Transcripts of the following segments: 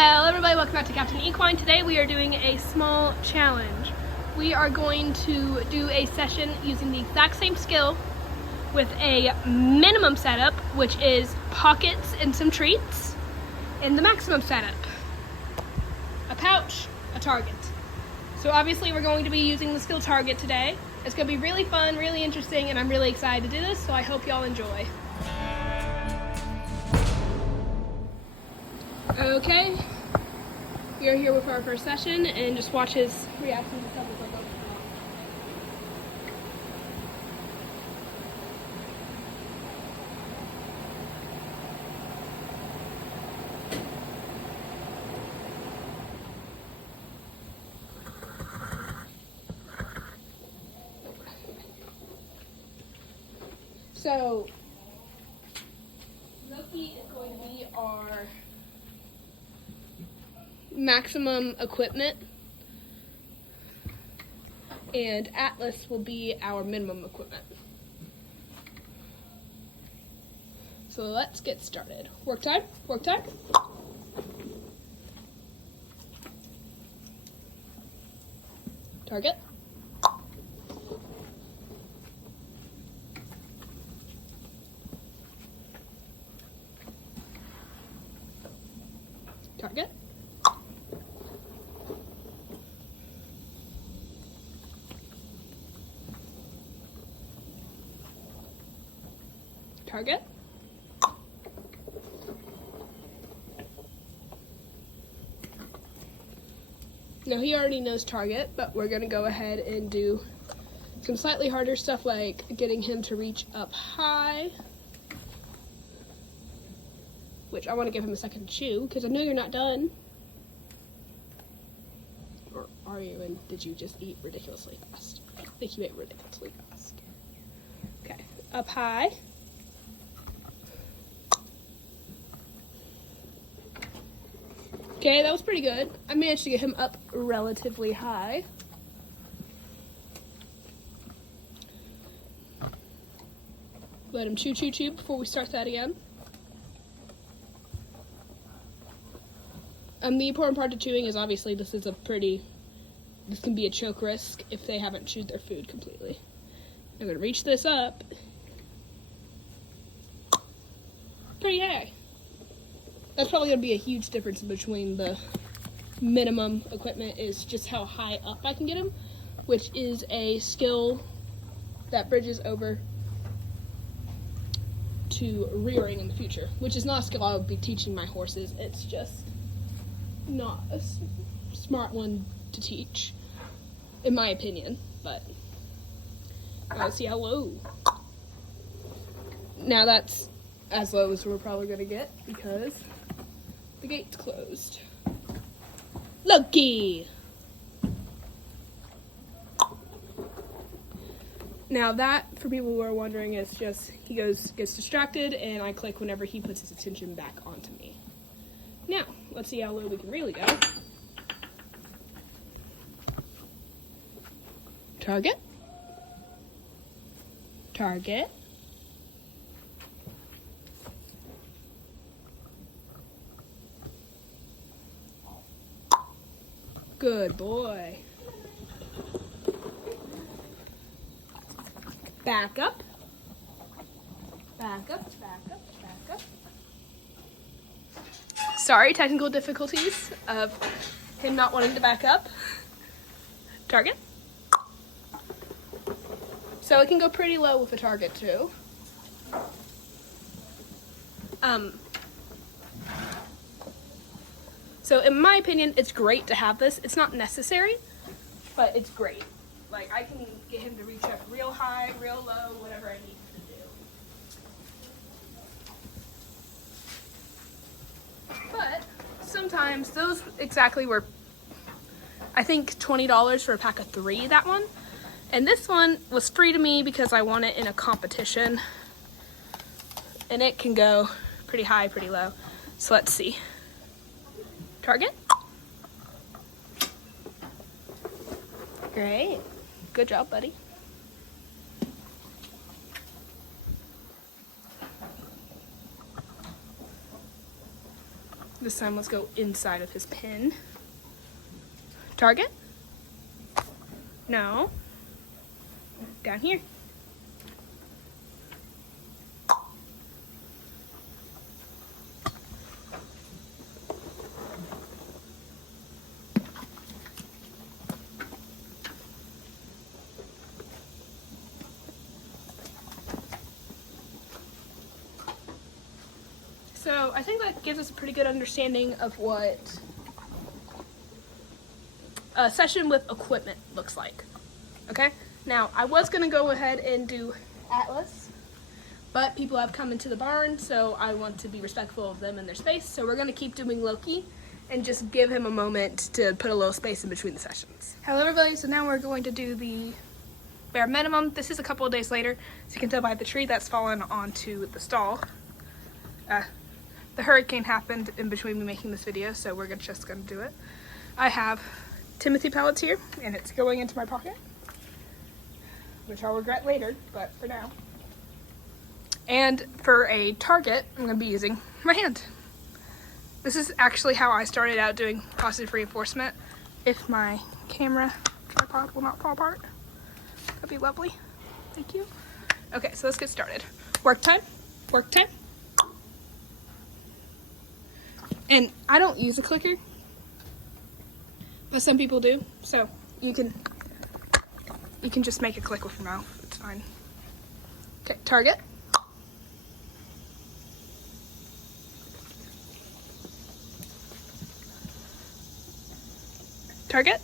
Hello everybody, welcome back to Captain Equine. Today we are doing a small challenge. We are going to do a session using the exact same skill with a minimum setup, which is pockets and some treats, and the maximum setup, a pouch, a target. So obviously we're going to be using the skill target today. It's going to be really fun, really interesting, and I'm really excited to do this, so I hope y'all enjoy. Okay, we are here with our first session, and just watch his reaction to stuff as I go. So, Loki is going to be our maximum equipment, and Atlas will be our minimum equipment. So let's get started. Work time, work time. Target. Target. Target. Now he already knows target, but we're gonna go ahead and do some slightly harder stuff like getting him to reach up high, which I want to give him a second to chew because I know you're not done. Or are you? And did you just eat ridiculously fast? I think you ate ridiculously fast. Okay, up high. Okay, that was pretty good. I managed to get him up relatively high. Let him chew, chew, chew before we start that again. The important part of chewing is obviously this can be a choke risk if they haven't chewed their food completely. I'm gonna reach this up. Pretty high. That's probably gonna be a huge difference between the minimum equipment is just how high up I can get him, which is a skill that bridges over to rearing in the future, which is not a skill I would be teaching my horses. It's just not a smart one to teach, in my opinion, but let's see how low. Now that's as low as we're probably gonna get because the gate's closed. Loki! Now that, for people who are wondering, is just he gets distracted and I click whenever he puts his attention back onto me. Now, let's see how low we can really go. Target. Target. Good boy. Back up. Back up, back up, back up. Sorry, technical difficulties of him not wanting to back up. Target. So it can go pretty low with a target too. So in my opinion, it's great to have this. It's not necessary, but it's great. Like, I can get him to reach up real high, real low, whatever I need to do. But sometimes those exactly were, I think, $20 for a pack of 3, that one. And this one was free to me because I won it in a competition. And it can go pretty high, pretty low. So let's see. Target. Great. Good job, buddy. This time let's go inside of his pin. Target? No. Down here. So I think that gives us a pretty good understanding of what a session with equipment looks like. Okay? Now, I was going to go ahead and do Atlas, but people have come into the barn, so I want to be respectful of them and their space. So we're going to keep doing Loki and just give him a moment to put a little space in between the sessions. Hello everybody, so now we're going to do the bare minimum. This is a couple of days later, so you can tell by the tree that's fallen onto the stall. The hurricane happened in between me making this video, so we're just gonna do it. I have Timothy pellets here, and it's going into my pocket, which I'll regret later, but for now. And for a target, I'm gonna be using my hand. This is actually how I started out doing positive reinforcement. If my camera tripod will not fall apart, that'd be lovely. Thank you. Okay, so let's get started. Work time, work time. And I don't use a clicker, but some people do, so you can just make a click with your mouth, it's fine. Okay, target. Target.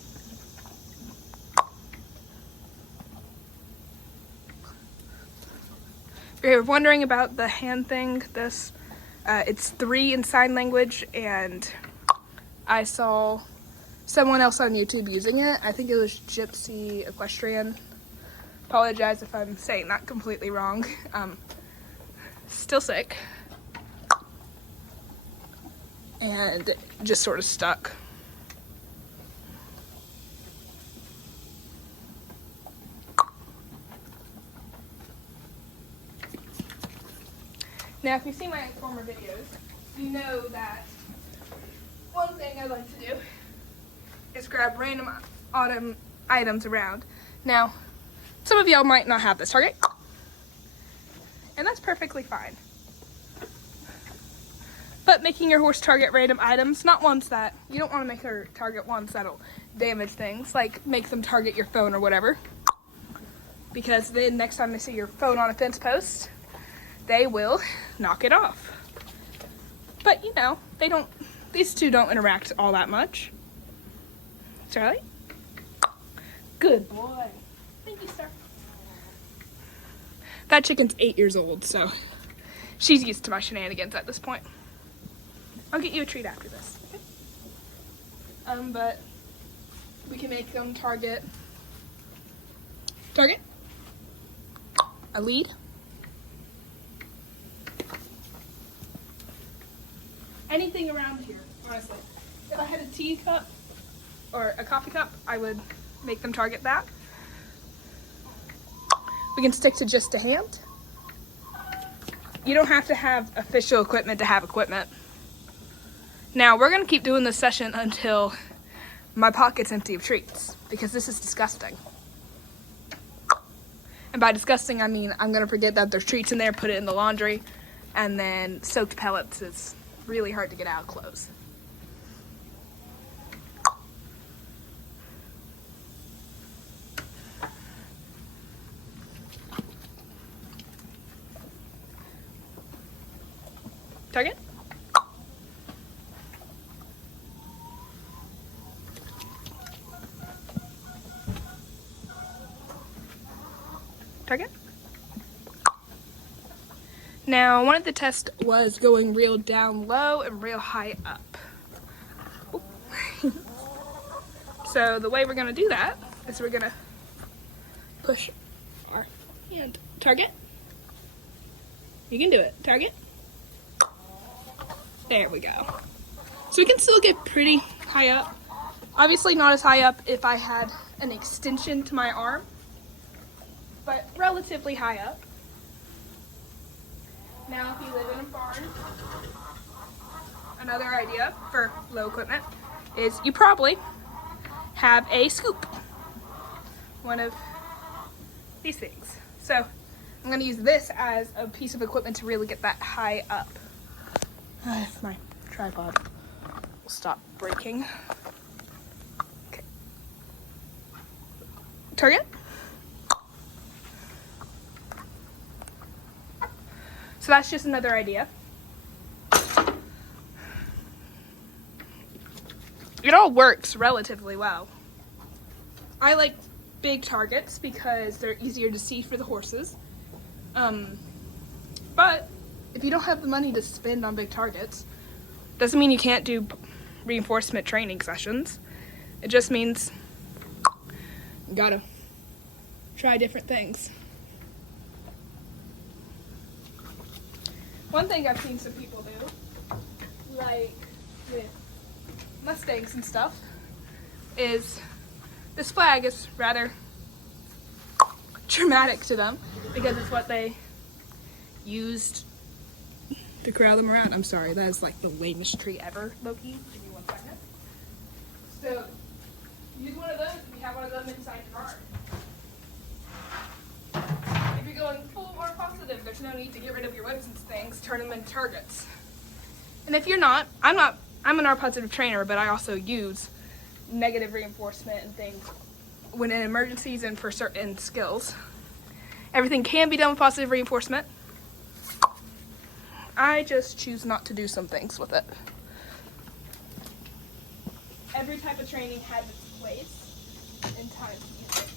If you're wondering about the hand thing, it's 3 in sign language, and I saw someone else on YouTube using it. I think it was Gypsy Equestrian. Apologize if I'm saying that completely wrong. Still sick. And just sort of stuck. Now, if you see my former videos, you know that one thing I like to do is grab random autumn items around. Now, some of y'all might not have this target, and that's perfectly fine. But making your horse target random items, not ones that, you don't want to make her target ones that'll damage things, like make them target your phone or whatever. Because then next time they see your phone on a fence post, they will knock it off. But you know, these two don't interact all that much. Charlie? Good boy. Thank you, sir. That chicken's 8 years old, so she's used to my shenanigans at this point. I'll get you a treat after this. Okay? But we can make them target a lead. Anything around here, honestly. If I had a teacup or a coffee cup, I would make them target that. We can stick to just a hand. You don't have to have official equipment to have equipment. Now, we're gonna keep doing this session until my pocket's empty of treats, because this is disgusting. And by disgusting, I mean I'm gonna forget that there's treats in there, put it in the laundry, and then soaked pellets is really hard to get out of clothes. Target. Target. Now, one of the tests was going real down low and real high up. So the way we're gonna do that is we're gonna push our hand. Target. You can do it. Target. There we go. So we can still get pretty high up. Obviously not as high up if I had an extension to my arm, but relatively high up. Now if you live in a barn, another idea for low equipment is you probably have a scoop. One of these things. So I'm gonna use this as a piece of equipment to really get that high up. My tripod will stop breaking. Okay. Target. So that's just another idea. It all works relatively well. I like big targets because they're easier to see for the horses. But if you don't have the money to spend on big targets, doesn't mean you can't do reinforcement training sessions. It just means you gotta try different things. One thing I've seen some people do, like with Mustangs and stuff, is this flag is rather traumatic to them because it's what they used to corral them around. I'm sorry, that is like the lamest tree ever, Loki. Give me 1 second. So, use one of those if you have one of them inside your barn. If you're going full or positive, there's no need to get rid of your whips and things, turn them into targets. And if you're not, I'm an R positive trainer, but I also use negative reinforcement and things when in emergencies and for certain skills. Everything can be done with positive reinforcement. I just choose not to do some things with it. Every type of training has its place and time to use it.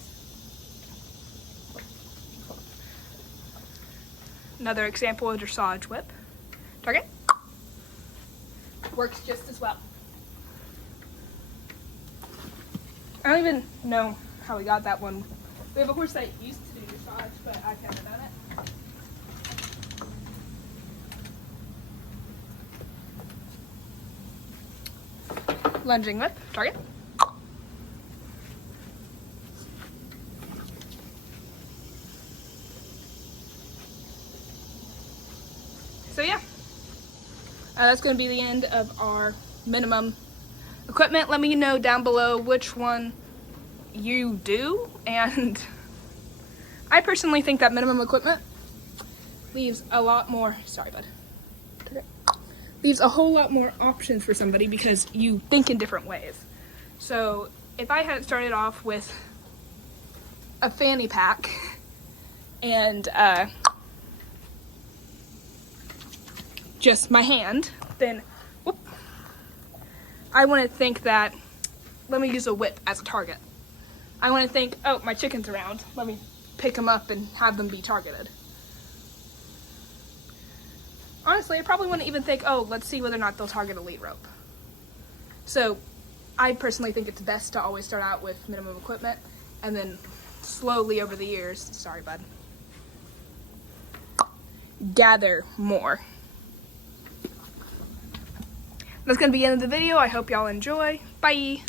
Another example of dressage whip. Target. Works just as well. I don't even know how we got that one. We have a horse that used to do dressage, but I've never done it. Lunging whip, target. So yeah, that's going to be the end of our minimum equipment. Let me know down below which one you do, and I personally think that minimum equipment leaves a lot more, sorry bud, leaves a whole lot more options for somebody because you think in different ways. So if I had started off with a fanny pack and just my hand, then whoop, I want to think that, let me use a whip as a target. I want to think, oh, my chicken's around, let me pick them up and have them be targeted. Honestly, I probably wouldn't even think, oh, let's see whether or not they'll target a lead rope. So I personally think it's best to always start out with minimum equipment and then slowly over the years, sorry bud, gather more. That's going to be the end of the video. I hope y'all enjoy. Bye!